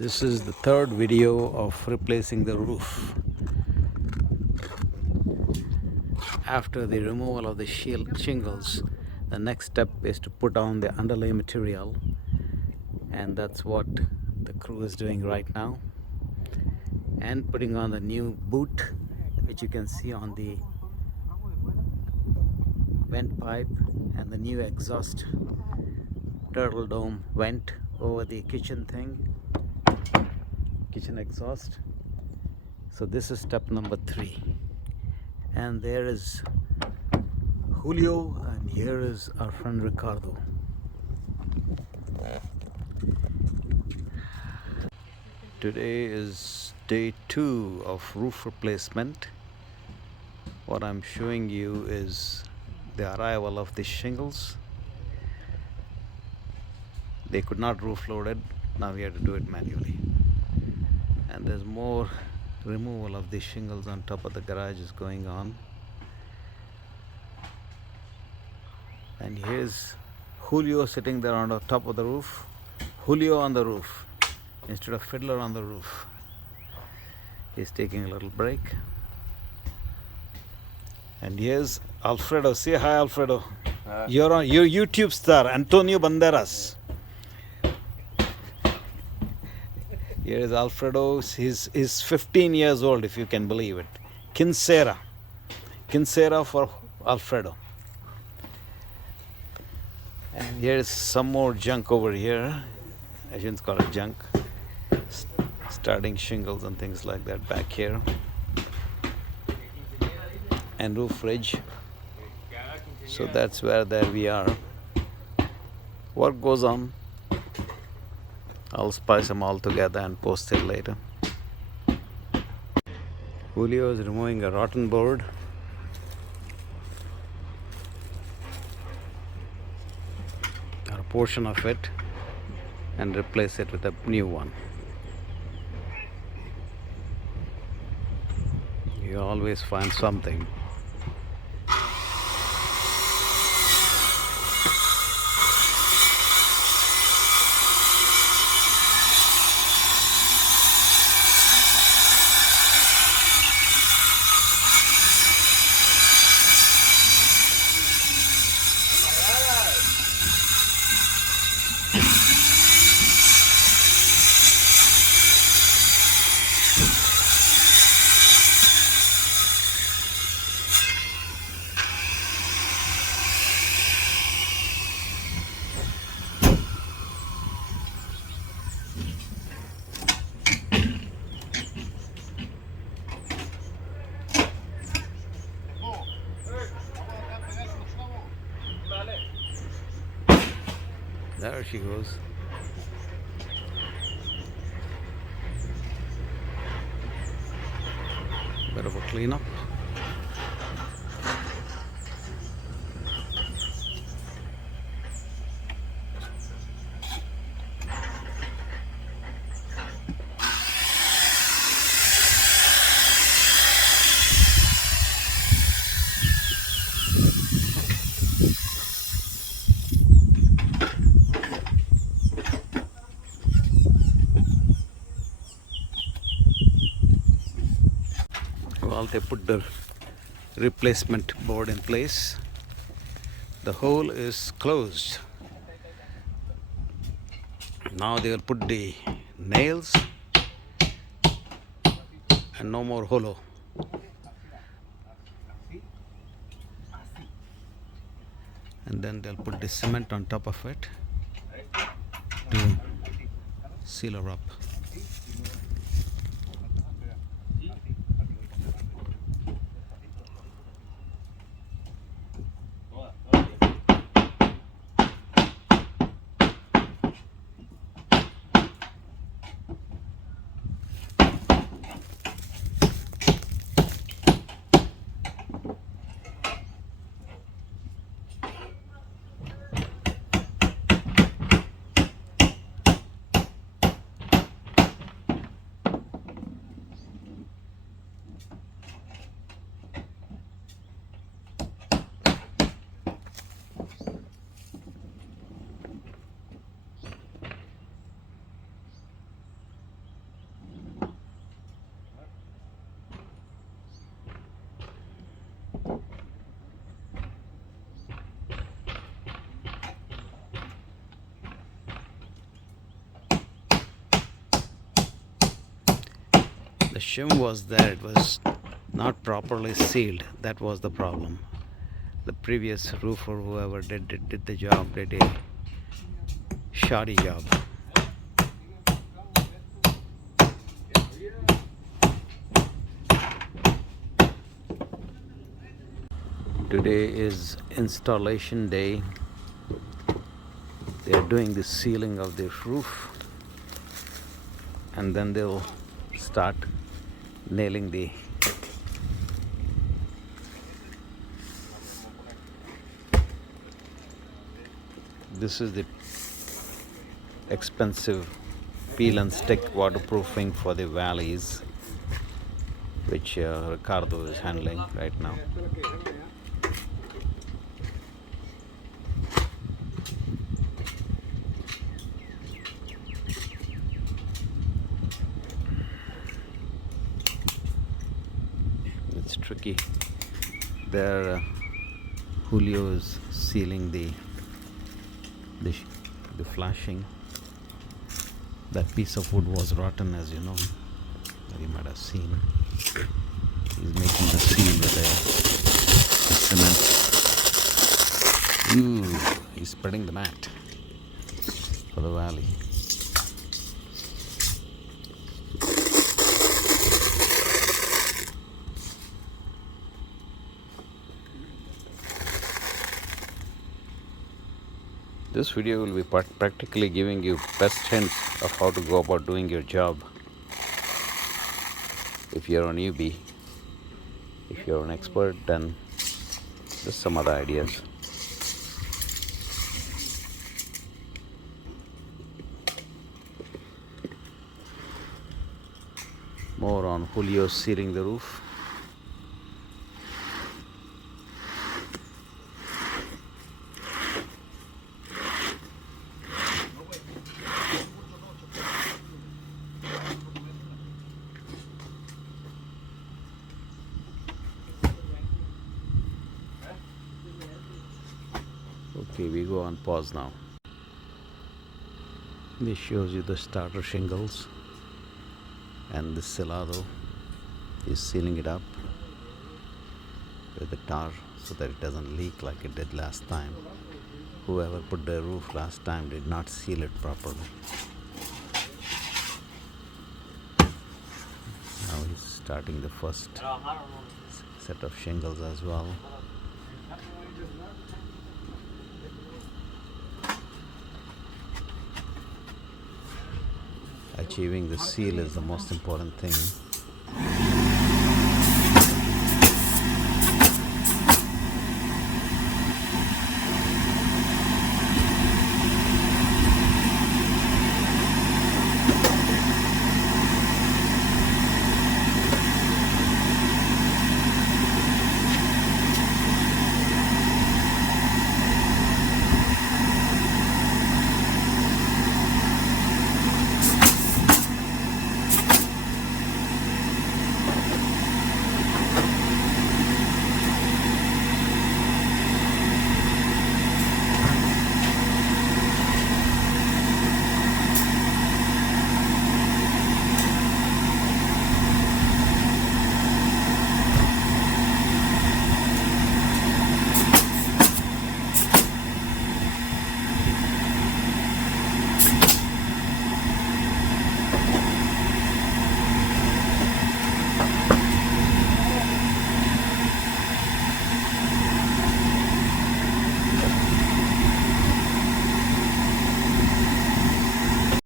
This is the third video of replacing the roof. After the removal of the shingles, the next step is to put on the underlay material, and that's what the crew is doing right now, and putting on the new boot, which you can see on the vent pipe, and the new exhaust turtle dome vent over the kitchen exhaust. So this is step number 3, and there is Julio, and here is our friend Ricardo. Today is day 2 of roof replacement. What I'm showing you is the arrival of the shingles. They could not roof load it, now we have to do it manually. And there's more removal of the shingles on top of the garage is going on. And here's Julio sitting there on the top of the roof. Julio on the roof instead of Fiddler on the roof. He's taking a little break. And here's Alfredo. Say hi, Alfredo. You're on your YouTube star, Antonio Banderas. Here is Alfredo. He's 15 years old, if you can believe it. Quincera for Alfredo. And here's some more junk over here. I shouldn't call it junk. Starting shingles and things like that back here. And roof ridge. So that's where we are. Work goes on. I'll spice them all together and post it later. Julio is removing a rotten board. Or a portion of it, and replace it with a new one. You always find something. There she goes. Bit of a cleanup. Well, they put the replacement board in place. The hole is closed. Now they will put the nails, and no more hollow. And then they'll put the cement on top of it to seal her up. The shim was there, it was not properly sealed. That was the problem. The previous roofer, whoever did the job, did a shoddy job. Today is installation day. They are doing the sealing of the roof, and then they'll start nailing the this is the expensive peel and stick waterproofing for the valleys, which Ricardo is handling right now. It's tricky. There, Julio is sealing the flashing. That piece of wood was rotten, as you know. You might have seen. He's making the seal with the cement. Ooh, he's spreading the mat for the valley. This video will be practically giving you best hints of how to go about doing your job. If you're a newbie, if you're an expert, then just some other ideas. More on Julio sealing the roof. Okay, we go on pause now. This shows you the starter shingles, and the Silado is sealing it up with the tar so that it doesn't leak like it did last time. Whoever put the roof last time did not seal it properly. Now he's starting the first set of shingles as well. Achieving the seal is the most important thing.